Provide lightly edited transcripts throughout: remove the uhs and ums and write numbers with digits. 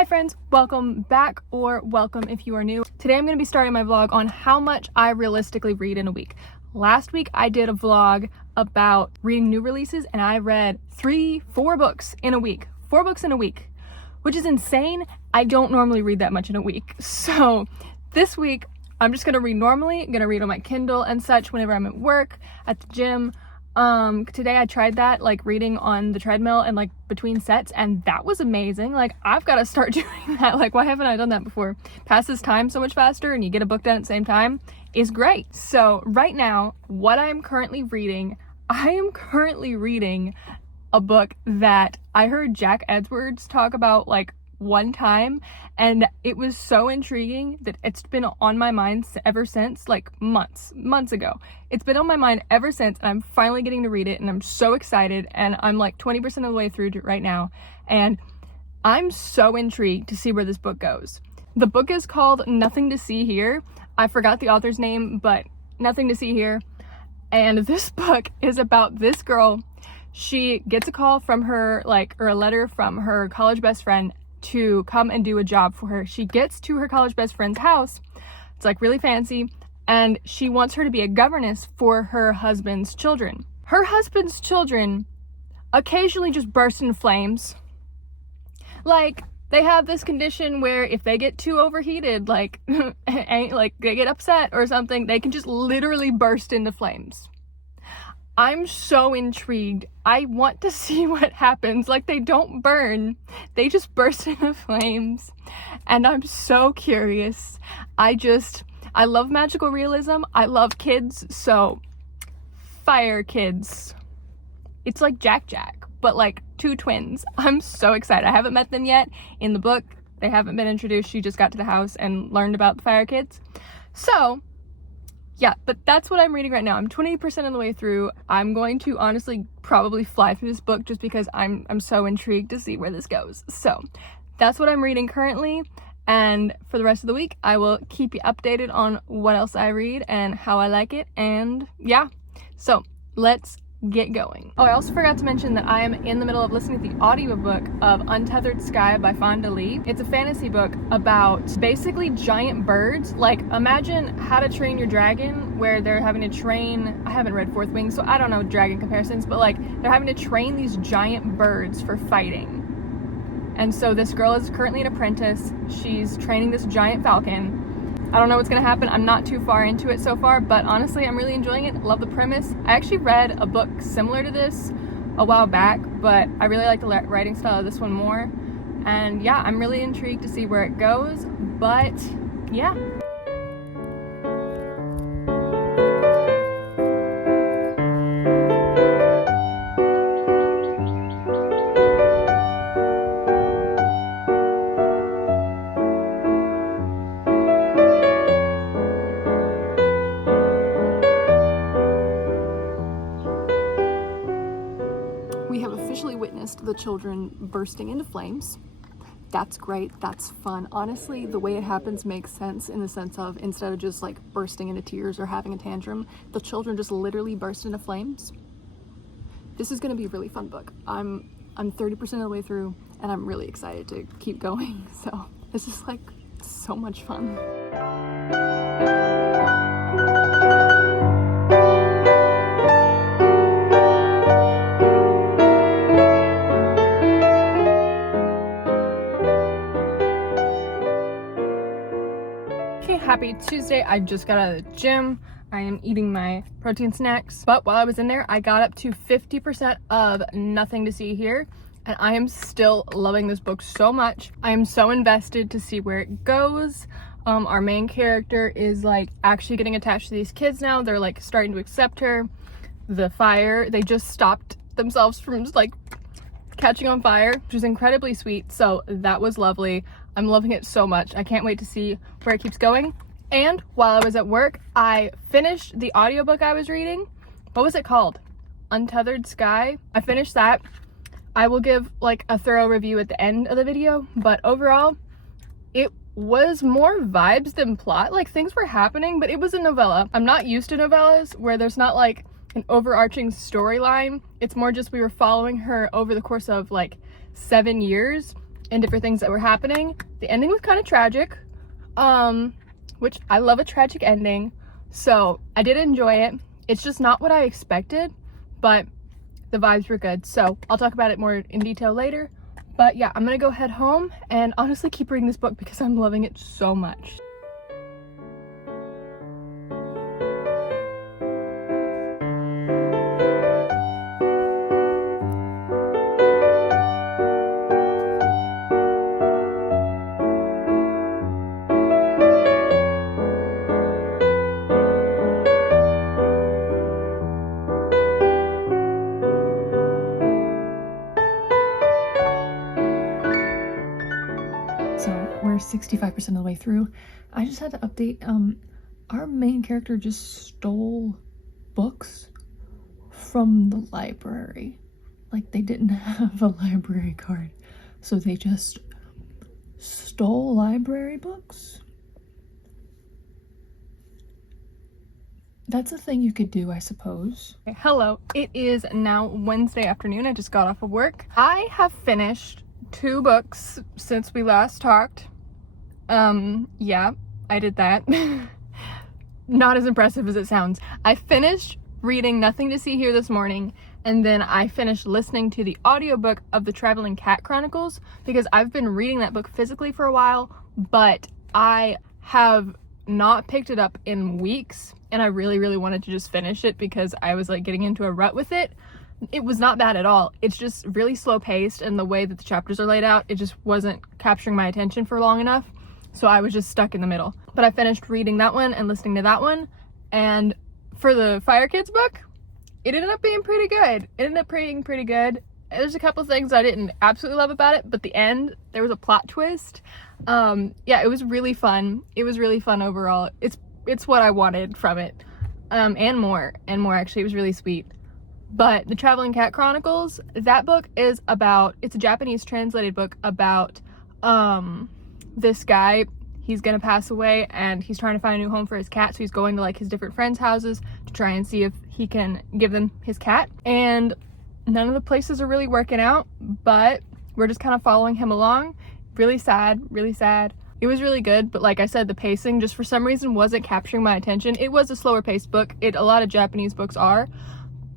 Hi friends, welcome back, or welcome if you are new. Today I'm going to be starting my vlog on how much I realistically read in a week. Last week I did a vlog about reading new releases and I read 4 books in a week. 4 books in a week, which is insane. I don't normally read that much in a week. So this week I'm just going to read normally. I'm going to read on my Kindle and such whenever I'm at work, at the gym. Today I tried that, like reading on the treadmill and like between sets, and that was amazing. Like, I've got to start doing that. Like, why haven't I done that before? Passes time so much faster and you get a book done at the same time is great. So right now, what I'm currently reading, I am currently reading a book that I heard Jack Edwards talk about like one time, and it was so intriguing that it's been on my mind ever since, like months ago. It's been on my mind ever since, and I'm finally getting to read it, and I'm so excited, and I'm like 20% of the way through right now, and I'm so intrigued to see where this book goes. The book is called Nothing to See Here. I forgot the author's name, but Nothing to See Here. And this book is about this girl. She gets a call from her, or a letter from her college best friend to come and do a job for her. She gets to her college best friend's house. It's like really fancy, and she wants her to be a governess for her husband's children. Her husband's children occasionally just burst into flames. Like, they have this condition where if they get too overheated, like they get upset or something, they can just literally burst into flames. I'm so intrigued. I want to see what happens. Like, they don't burn, they just burst into flames. And I'm so curious. I love magical realism. I love kids, so fire kids. It's like Jack, but like 2 twins. I'm so excited. I haven't met them yet. In the book, they haven't been introduced. She just got to the house and learned about the fire kids. So yeah, but that's what I'm reading right now. I'm 20% of the way through. I'm going to honestly probably fly through this book just because I'm so intrigued to see where this goes. So that's what I'm reading currently, and for the rest of the week I will keep you updated on what else I read and how I like it, and yeah. So let's get going. Oh, I also forgot to mention that I am in the middle of listening to the audiobook of Untethered Sky by Fonda Lee. It's a fantasy book about basically giant birds. Like, imagine How to Train Your Dragon, where they're having to train, I haven't read Fourth Wing, so I don't know dragon comparisons, but like, they're having to train these giant birds for fighting. And so this girl is currently an apprentice. She's training this giant falcon. I don't know what's gonna happen. I'm not too far into it so far, but honestly, I'm really enjoying it. Love the premise. I actually read a book similar to this a while back, but I really like the writing style of this one more. And yeah, I'm really intrigued to see where it goes, but yeah. We have officially witnessed the children bursting into flames. That's great, that's fun. Honestly, the way it happens makes sense, in the sense of, instead of just like bursting into tears or having a tantrum, the children just literally burst into flames. This is gonna be a really fun book. I'm 30% of the way through, and I'm really excited to keep going. So this is like so much fun. Happy Tuesday. I just got out of the gym. I am eating my protein snacks, but while I was in there, I got up to 50% of Nothing to See Here, and I am still loving this book so much. I am so invested to see where it goes. Our main character is like actually getting attached to these kids now. They're like starting to accept her. The fire, they just stopped themselves from just like catching on fire, which is incredibly sweet. So that was lovely. I'm loving it so much. I can't wait to see where it keeps going. And while I was at work, I finished the audiobook I was reading. What was it called? Untethered Sky. I finished that. I will give like a thorough review at the end of the video, but overall, it was more vibes than plot. Like, things were happening, but it was a novella. I'm not used to novellas where there's not like an overarching storyline. It's more just we were following her over the course of like 7 years, and different things that were happening. The ending was kind of tragic, which I love a tragic ending, so I did enjoy it. It's just not what I expected, but the vibes were good, so I'll talk about it more in detail later. But yeah, I'm gonna go head home and honestly keep reading this book because I'm loving it so much. So we're 65% of the way through. I just had to update, our main character just stole books from the library. Like, they didn't have a library card, so they just stole library books. That's a thing you could do, I suppose. Okay, hello, it is now Wednesday afternoon. I just got off of work. I have finished 2 books since we last talked. Yeah, I did that. Not as impressive as it sounds. I finished reading Nothing to See Here this morning, and then I finished listening to the audiobook of The Traveling Cat Chronicles, because I've been reading that book physically for a while, but I have not picked it up in weeks, and I really wanted to just finish it because I was like getting into a rut with it. It was not bad at all. It's just really slow paced, and the way that the chapters are laid out, it just wasn't capturing my attention for long enough. So I was just stuck in the middle. But I finished reading that one and listening to that one. And for the Fire Kids book, it ended up being pretty good. There's a couple things I didn't absolutely love about it, but the end, there was a plot twist. Yeah, it was really fun. It was really fun overall. It's what I wanted from it. And more actually. It was really sweet. But The Traveling Cat Chronicles, that book is about, it's a Japanese translated book about this guy. He's gonna pass away and he's trying to find a new home for his cat, so he's going to like his different friends' houses to try and see if he can give them his cat. And none of the places are really working out, but we're just kind of following him along. Really sad. It was really good, but like I said, the pacing just for some reason wasn't capturing my attention. It was a slower paced book. A lot of Japanese books are,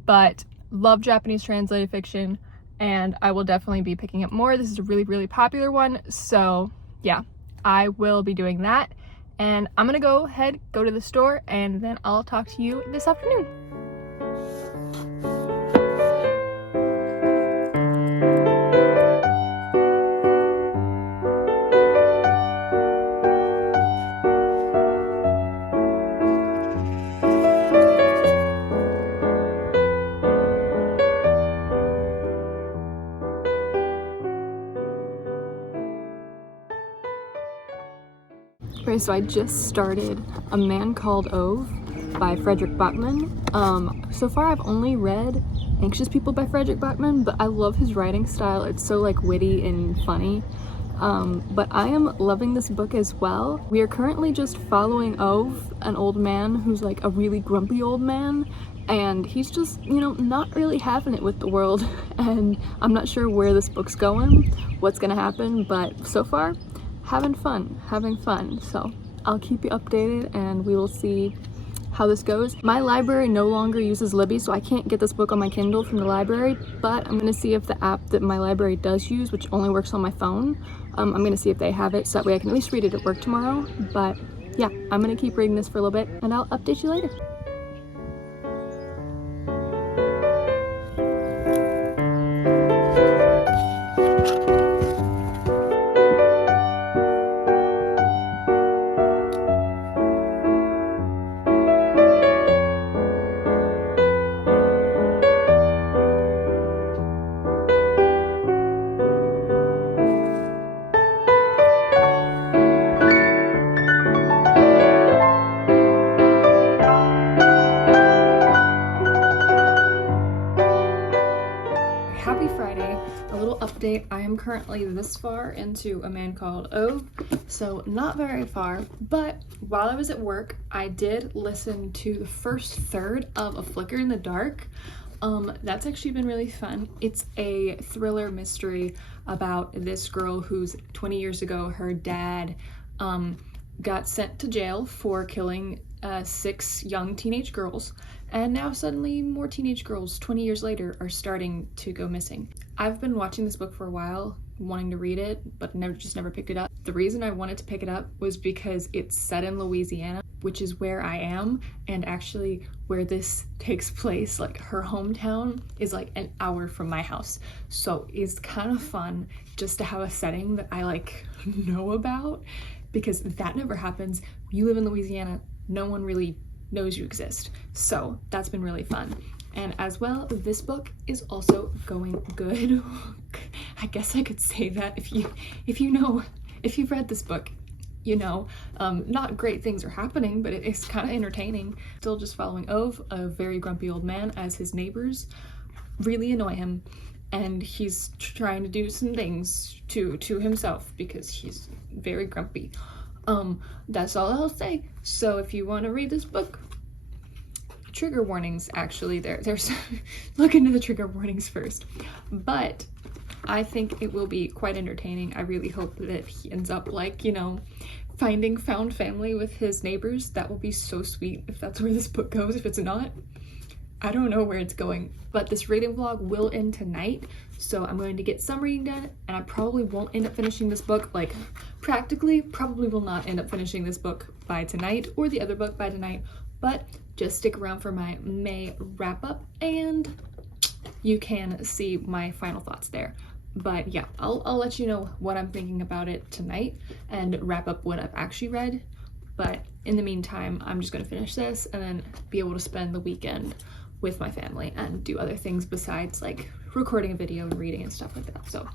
but love Japanese translated fiction, and I will definitely be picking up more. This is a really popular one, so yeah, I will be doing that. And I'm gonna go to the store, and then I'll talk to you this afternoon. Okay, so I just started A Man Called Ove by Fredrik Backman. So far I've only read Anxious People by Fredrik Backman, but I love his writing style. It's so like witty and funny. But I am loving this book as well. We are currently just following Ove, an old man who's like a really grumpy old man, and he's just, you know, not really having it with the world. And I'm not sure where this book's going, what's gonna happen, but so far having fun. So I'll keep you updated and we will see how this goes. My library no longer uses Libby, so I can't get this book on my Kindle from the library, but I'm gonna see if the app that my library does use, which only works on my phone, I'm gonna see if they have it, so that way I can at least read it at work tomorrow. But yeah, I'm gonna keep reading this for a little bit and I'll update you later. Happy Friday. A little update. I am currently this far into A Man Called Ove, so not very far, but while I was at work, I did listen to the first third of A Flicker in the Dark. That's actually been really fun. It's a thriller mystery about this girl who's 20 years ago, her dad got sent to jail for killing 6 young teenage girls, and now suddenly more teenage girls 20 years later are starting to go missing. I've been watching this book for a while, wanting to read it, but never picked it up. The reason I wanted to pick it up was because it's set in Louisiana, which is where I am, and actually where this takes place, like her hometown is like an hour from my house. So it's kind of fun just to have a setting that I like know about, because that never happens. You live in Louisiana, no one really knows you exist. So that's been really fun. And as well, this book is also going good. I guess I could say that if you've read this book, you know, not great things are happening, but it's kind of entertaining. Still just following Ove, a very grumpy old man, as his neighbors really annoy him, and he's trying to do some things to himself because he's very grumpy. That's all I'll say. So if you want to read this book, trigger warnings, actually, there's look into the trigger warnings first, but I think it will be quite entertaining. I really hope that he ends up, like, you know, finding found family with his neighbors. That will be so sweet if that's where this book goes. If it's not, I don't know where it's going. But this reading vlog will end tonight, so I'm going to get some reading done, and I probably won't end up finishing this book, like practically probably will not end up finishing this book by tonight or the other book by tonight, but just stick around for my May wrap up and you can see my final thoughts there. But yeah, I'll let you know what I'm thinking about it tonight and wrap up what I've actually read. But in the meantime, I'm just gonna finish this and then be able to spend the weekend with my family and do other things besides like recording a video and reading and stuff like that. So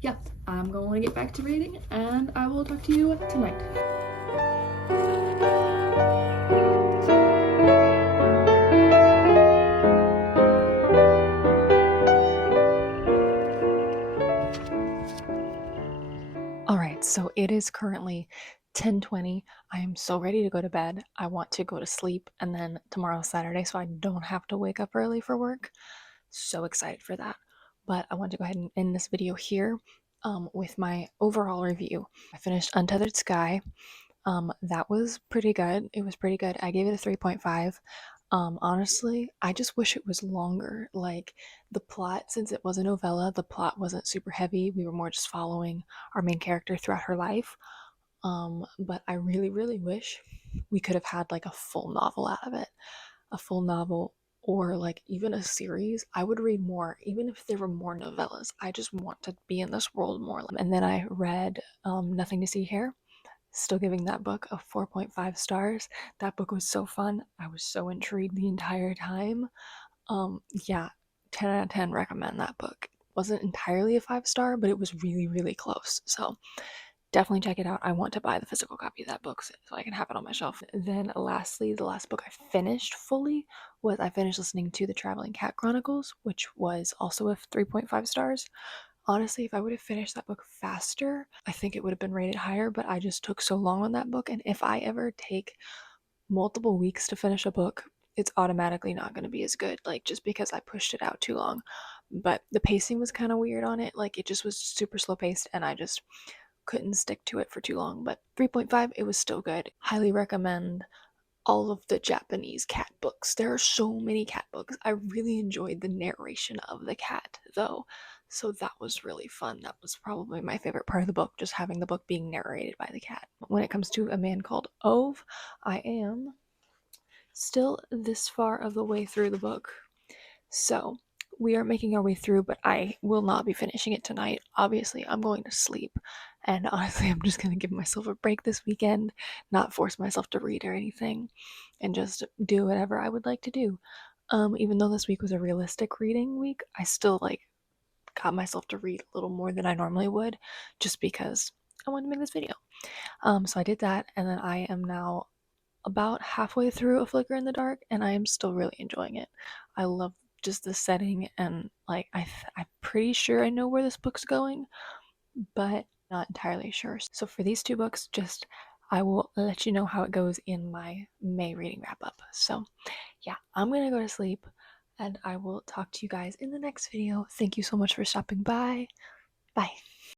yeah, I'm going to get back to reading and I will talk to you tonight. All right, so it is currently 10:20. I am so ready to go to bed. I want to go to sleep, and then tomorrow's Saturday, so I don't have to wake up early for work. So excited for that. But I want to go ahead and end this video here with my overall review. I finished Untethered Sky. That was pretty good. It was pretty good. I gave it a 3.5. Honestly, I just wish it was longer. Like, the plot, since it was a novella, the plot wasn't super heavy. We were more just following our main character throughout her life. But I really, really wish we could have had like a full novel out of it. A full novel, or like even a series. I would read more, even if there were more novellas. I just want to be in this world more. And then I read Nothing to See Here. Still giving that book a 4.5 stars. That book was so fun. I was so intrigued the entire time. Yeah, 10 out of 10 recommend that book. Wasn't entirely a 5-star, but it was really, really close. So definitely check it out. I want to buy the physical copy of that book so I can have it on my shelf. Then lastly, the last book I finished fully was I finished listening to The Traveling Cat Chronicles, which was also a 3.5 stars. Honestly, if I would have finished that book faster, I think it would have been rated higher, but I just took so long on that book, and if I ever take multiple weeks to finish a book, it's automatically not going to be as good, like just because I pushed it out too long. But the pacing was kind of weird on it, like it just was super slow paced, and I just couldn't stick to it for too long. But 3.5, it was still good. Highly recommend all of the Japanese cat books. There are so many cat books. I really enjoyed the narration of the cat, though. So that was really fun. That was probably my favorite part of the book, just having the book being narrated by the cat. When it comes to A Man Called Ove, I am still this far of the way through the book. So we are making our way through, but I will not be finishing it tonight. Obviously, I'm going to sleep. And honestly, I'm just going to give myself a break this weekend, not force myself to read or anything, and just do whatever I would like to do. Even though this week was a realistic reading week, I still got myself to read a little more than I normally would, just because I wanted to make this video. So I did that, and then I am now about halfway through A Flicker in the Dark, and I am still really enjoying it. I love just the setting, and like I'm pretty sure I know where this book's going, but not entirely sure. So for these 2 books, just I will let you know how it goes in my May reading wrap up. So yeah, I'm gonna go to sleep. and I will talk to you guys in the next video. Thank you so much for stopping by. Bye.